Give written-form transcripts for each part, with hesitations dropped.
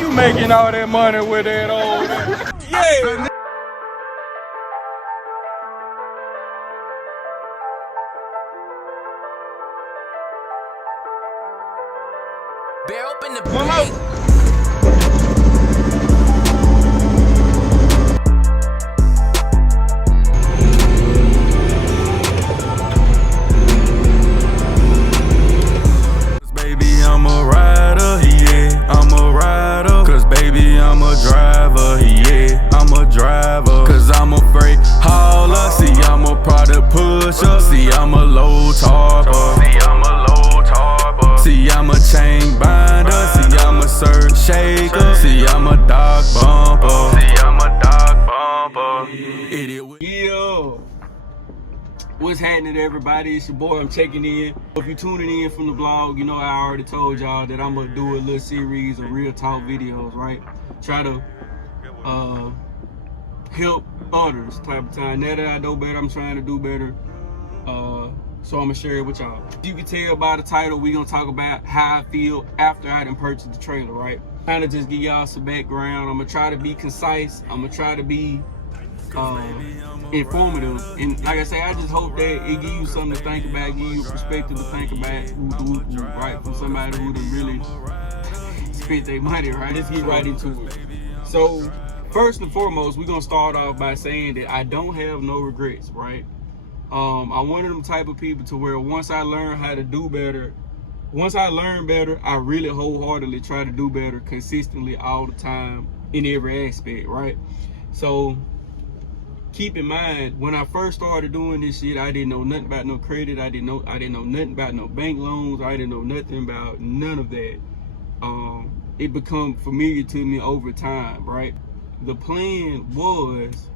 you making all that money with that old? Yeah. Bear open the One bank. more. Baby, I'm a rider, yeah, I'm a rider. Cause baby, I'm a driver, yeah, I'm a driver. Cause I'm a freight hauler, see, I'm a product pusher. See, I'm a low tarper, see, I'm a low tarper. See, I'm a chain binder, see, I'm a surge shaker. See, I'm a dog bumper, see, I'm a dog bumper. Yeah. What's happening, everybody? It's your boy. I'm checking in. If you're tuning in from the vlog, you know I already told y'all that I'm gonna do a little series of real talk videos, right? Try to help others type of time. Now that I know better, I'm trying to do better. So I'm gonna share it with y'all. You can tell by the title, we gonna talk about how I feel after I done purchased the trailer, right? Kind of just give y'all some background. I'm gonna try to be concise. I'm gonna try to be informative, and like I say, I just hope that it give you something to think about, give you a perspective to think about, right, from somebody who done really spent their money, right? Let's get right into it. So first and foremost, we're gonna start off by saying that I don't have no regrets, right? I'm one of them type of people to where once I learn how to do better, once I learn better, I really wholeheartedly try to do better consistently all the time in every aspect, right? So keep in mind, when I first started doing this shit, I didn't know nothing about no credit. I didn't know nothing about no bank loans. I didn't know nothing about none of that. It become familiar to me over time, right? The plan was,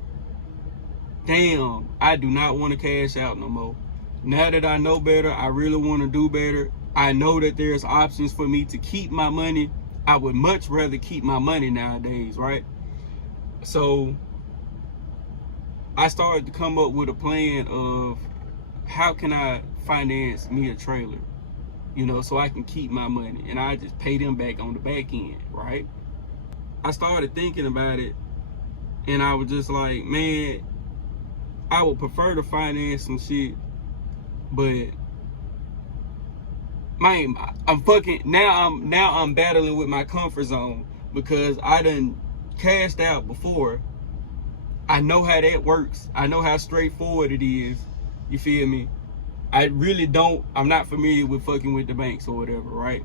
damn, I do not want to cash out no more. Now that I know better, I really want to do better. I know that there's options for me to keep my money. I would much rather keep my money nowadays, right? So I started to come up with a plan of how can I finance me a trailer, you know, so I can keep my money and I just pay them back on the back end, right? I started thinking about it and I was just like, man, I would prefer to finance some shit, but man, I'm battling with my comfort zone because I done cashed out before. I know how that works. I know how straightforward it is. You feel me? I'm not familiar with fucking with the banks or whatever, right?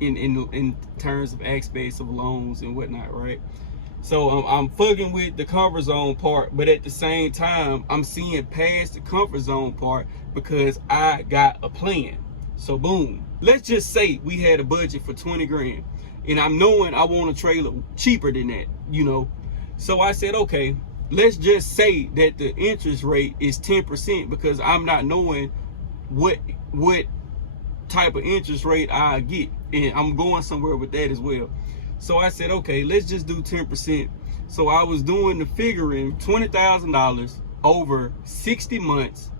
In terms of aspects of loans and whatnot, right? So I'm fucking with the comfort zone part, but at the same time, I'm seeing past the comfort zone part because I got a plan. So boom, let's just say we had a budget for 20 grand and I'm knowing I want a trailer cheaper than that, you know? So I said, okay, let's just say that the interest rate is 10% because I'm not knowing what type of interest rate I get. And I'm going somewhere with that as well. So I said, okay, let's just do 10%. So I was doing the figuring, $20,000 over 60 months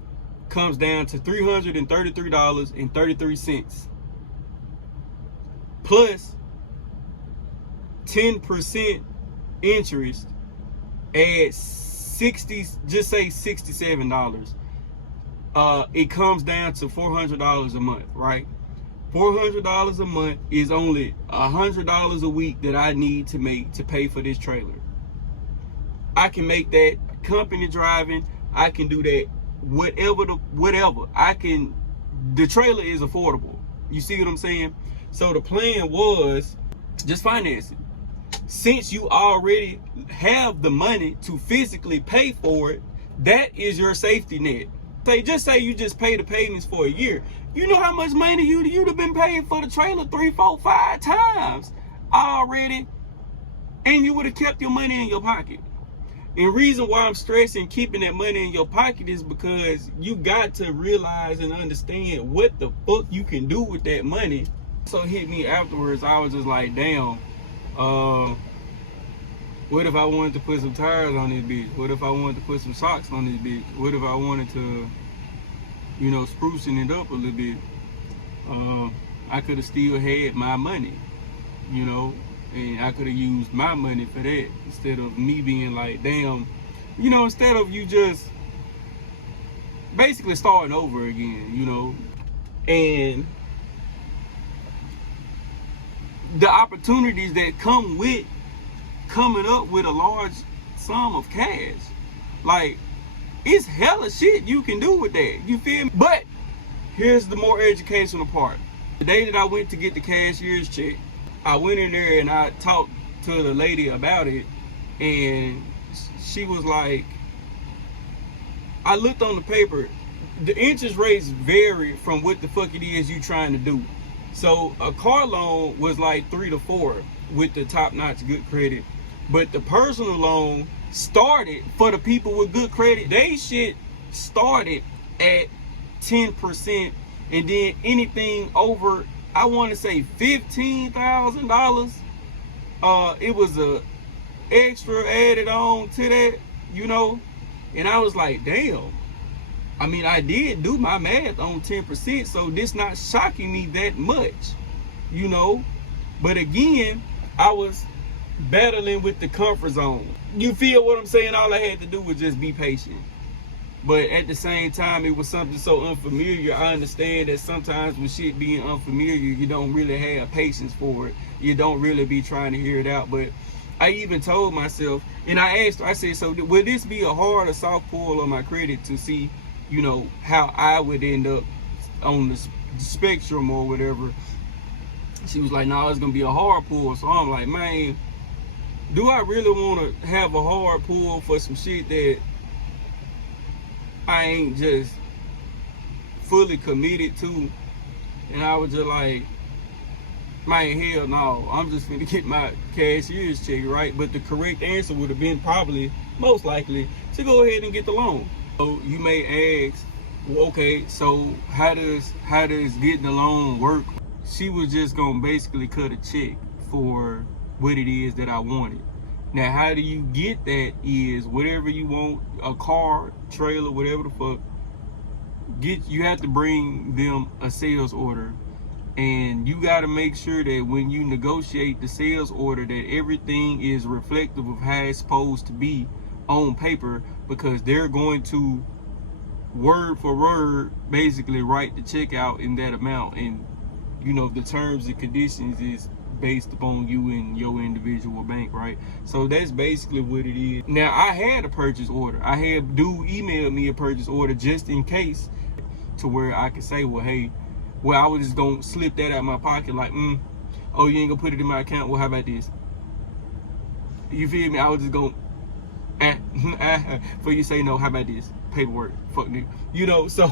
comes down to $333.33 plus 10% interest at 60, just say $67. It comes down to $400 a month, right? $400 a month is only $100 a week that I need to make to pay for this trailer. I can make that company driving. I can do that whatever. The trailer is affordable. You see what I'm saying? So the plan was just finance it. Since you already have the money to physically pay for it, that is your safety net. Just say you just pay the payments for a year. You know how much money you'd have been paying for the trailer 3, 4, 5 times already, and you would have kept your money in your pocket. And the reason why I'm stressing keeping that money in your pocket is because you got to realize and understand what the fuck you can do with that money. So it hit me afterwards. I was just like, damn, what if I wanted to put some tires on this bitch? What if I wanted to put some shocks on this bitch? What if I wanted to, you know, sprucing it up a little bit? I could have still had my money, you know, And I could have used my money for that instead of me being like, damn, you know, instead of you just basically starting over again, you know. And the opportunities that come with coming up with a large sum of cash, like, it's hella shit you can do with that, you feel me? But here's the more educational part. The day that I went to get the cashier's check, I went in there and I talked to the lady about it, and she was like, I looked on the paper, the interest rates vary from what the fuck it is you trying to do. So a car loan was like 3 to 4 with the top-notch good credit, but the personal loan started for the people with good credit. They shit started at 10%, and then anything over, I want to say $15,000, it was a extra added on to that, you know. And I was like, damn. I mean, I did do my math on 10%, so this not shocking me that much, you know. But again, I was battling with the comfort zone. You feel what I'm saying? All I had to do was just be patient. But at the same time, it was something so unfamiliar. I understand that sometimes with shit being unfamiliar, you don't really have patience for it. You don't really be trying to hear it out. But I even told myself, and I asked her, I said, so will this be a hard or soft pull on my credit to see, you know, how I would end up on the spectrum or whatever? She was like, no, it's going to be a hard pull. So I'm like, man, do I really want to have a hard pull for some shit that I ain't just fully committed to? And I was just like, man, hell no, I'm just finna get my cashier's check, right? But the correct answer would have been probably, most likely, to go ahead and get the loan. So you may ask, well, okay, so how does getting the loan work? She was just gonna basically cut a check for what it is that I wanted. Now, how do you get that is whatever you want, a car, trailer, whatever the fuck, you have to bring them a sales order. And you got to make sure that when you negotiate the sales order that everything is reflective of how it's supposed to be on paper, because they're going to word for word basically write the check out in that amount. And you know, the terms and conditions is based upon you and your individual bank, right? So that's basically what it is. Now, I had a purchase order. I had dude email me a purchase order just in case, to where I could say, well, hey, well, I was just gonna slip that out of my pocket, like, oh, you ain't gonna put it in my account? Well, how about this? You feel me? I was just gonna, for you say no, how about this? Paperwork, fuck nigga. You know, so,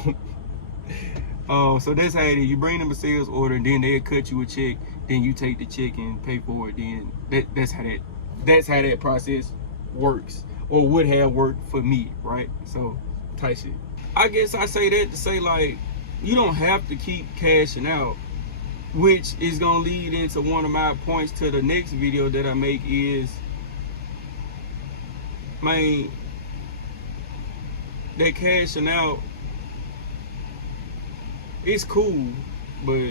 so that's how it is. You bring them a sales order, and then they'll cut you a check. Then you take the check and pay for it. Then that's how that process works, or would have worked for me, right? So, type shit. I guess I say that to say, like, you don't have to keep cashing out, which is gonna lead into one of my points to the next video that I make is, man, that cashing out, it's cool, but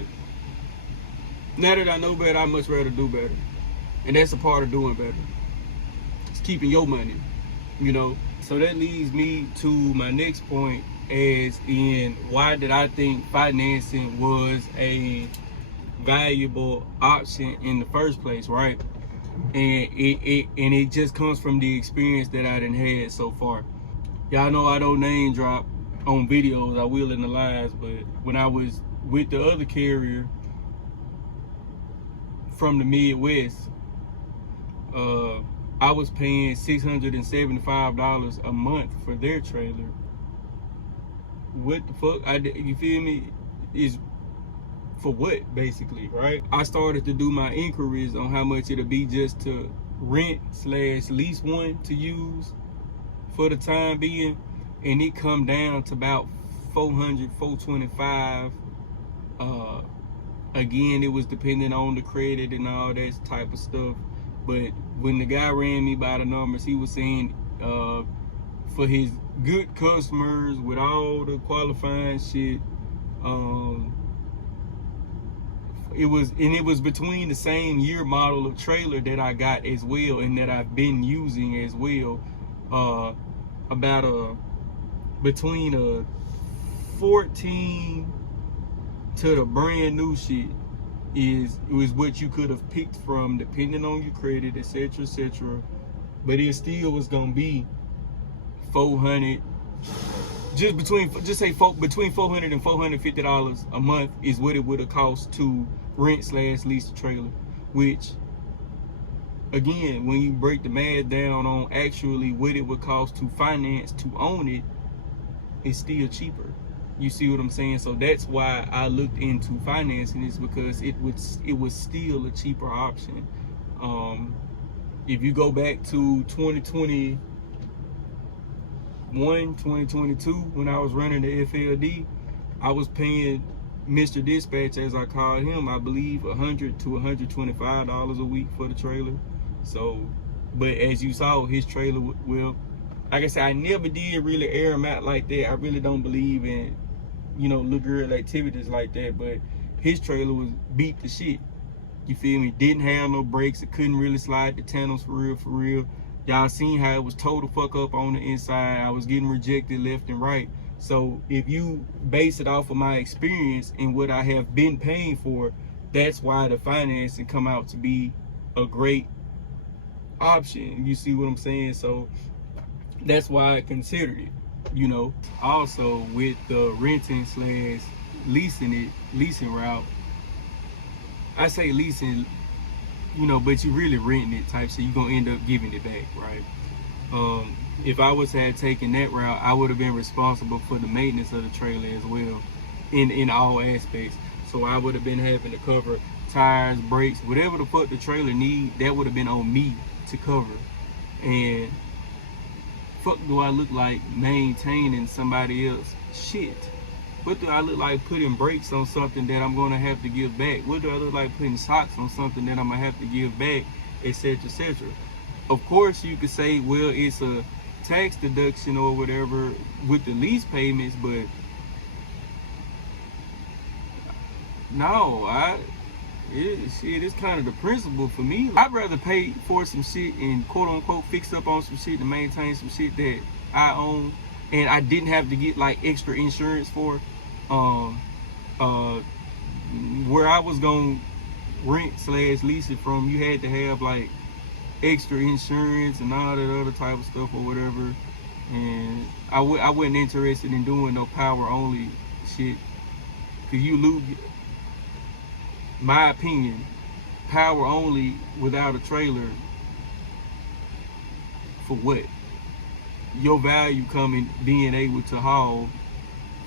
now that I know better, I much rather do better. And that's a part of doing better. It's keeping your money, you know? So that leads me to my next point, as in, why did I think financing was a valuable option in the first place, right? And it just comes from the experience that I done had so far. Y'all know I don't name drop on videos, I will in the lives, but when I was with the other carrier from the Midwest, I was paying $675 a month for their trailer. What the fuck? You feel me? Is for what, basically, right? I started to do my inquiries on how much it'll be just to rent/lease one to use for the time being, and it come down to about $400, $425. Again, it was depending on the credit and all that type of stuff. But when the guy ran me by the numbers, he was saying for his good customers with all the qualifying shit, it was between the same year model of trailer that I got as well, and that I've been using as well. Between a 14 to the brand new shit is what you could have picked from, depending on your credit, etc., etc. But it still was gonna be 400. Between $400 and $450 a month is what it would have cost to rent/lease the trailer. Which, again, when you break the math down on actually what it would cost to finance to own it, it's still cheaper. You see what I'm saying? So that's why I looked into financing this, because it was still a cheaper option. If you go back to 2021, 2022, when I was running the FLD, I was paying Mr. Dispatch, as I called him, I believe $100 to $125 a week for the trailer. So, but as you saw, his trailer, well, like I said, I never did really air him out like that. I really don't believe in, little girl activities like that. But his trailer was beat to shit. You feel me? Didn't have no brakes. It couldn't really slide the tandem for real. Y'all seen how it was total fuck up on the inside. I was getting rejected left and right. So if you base it off of my experience and what I have been paying for, that's why the financing come out to be a great option. You see what I'm saying? So that's why I considered it. Also with the renting/leasing route, I say leasing, but you really renting it type, so you're gonna end up giving it back, right? If I was to have taken that route, I would have been responsible for the maintenance of the trailer as well, in all aspects. So I would have been having to cover tires, brakes, whatever the fuck the trailer need. That would have been on me to cover. And fuck, do I look like maintaining somebody else shit? What do I look like putting brakes on something that I'm gonna have to give back? What do I look like putting socks on something that I'm gonna have to give back, etc., etc.? Of course, you could say, well, it's a tax deduction or whatever with the lease payments, but no, it's kind of the principle for me. I'd rather pay for some shit and quote unquote fix up on some shit to maintain some shit that I own and I didn't have to get like extra insurance for. Where I was gonna rent/lease it from, you had to have like extra insurance and all that other type of stuff or whatever, and I wasn't interested in doing no power only shit, cause you lose. My opinion, power only without a trailer, for what? Your value coming being able to haul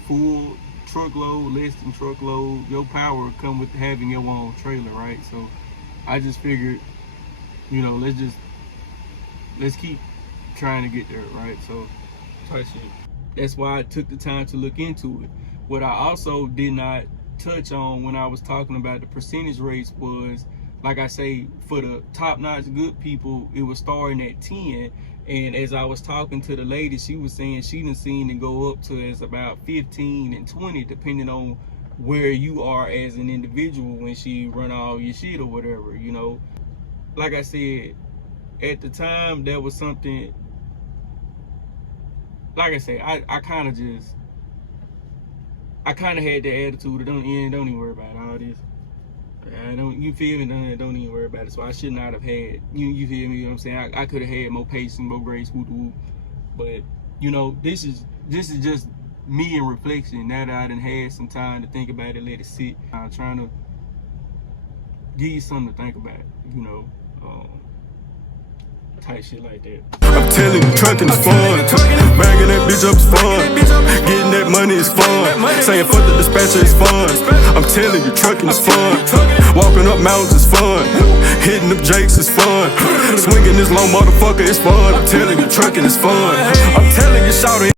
full truckload, less than truckload. Your power come with having your own trailer, right? So I just figured, let's keep trying to get there, right? So that's why I took the time to look into it. What I also did not touch on when I was talking about the percentage rates was, like I say, for the top-notch good people, it was starting at 10. And as I was talking to the lady, she was saying she done seen it go up to as about 15 and 20, depending on where you are as an individual when she run all your shit or whatever, Like I said, at the time, that was something, like I said, I kind of had the attitude of don't even worry about all this. You feel me? Don't even worry about it. So I should not have had, you feel me? You know what I'm saying? I could have had more patience, more grace, whoop. But, this is just me in reflection. Now that I done had some time to think about it, let it sit. I'm trying to give you something to think about, type shit like that. I'm telling you, trucking is fun. Bagging that bitch up is fun. Getting that money is fun. Saying fuck the dispatcher is fun. I'm telling you, trucking is fun. Walking up mountains is fun. Hitting them jakes is fun. Swinging this low motherfucker is fun. I'm telling you, trucking is fun. I'm telling you, shout it.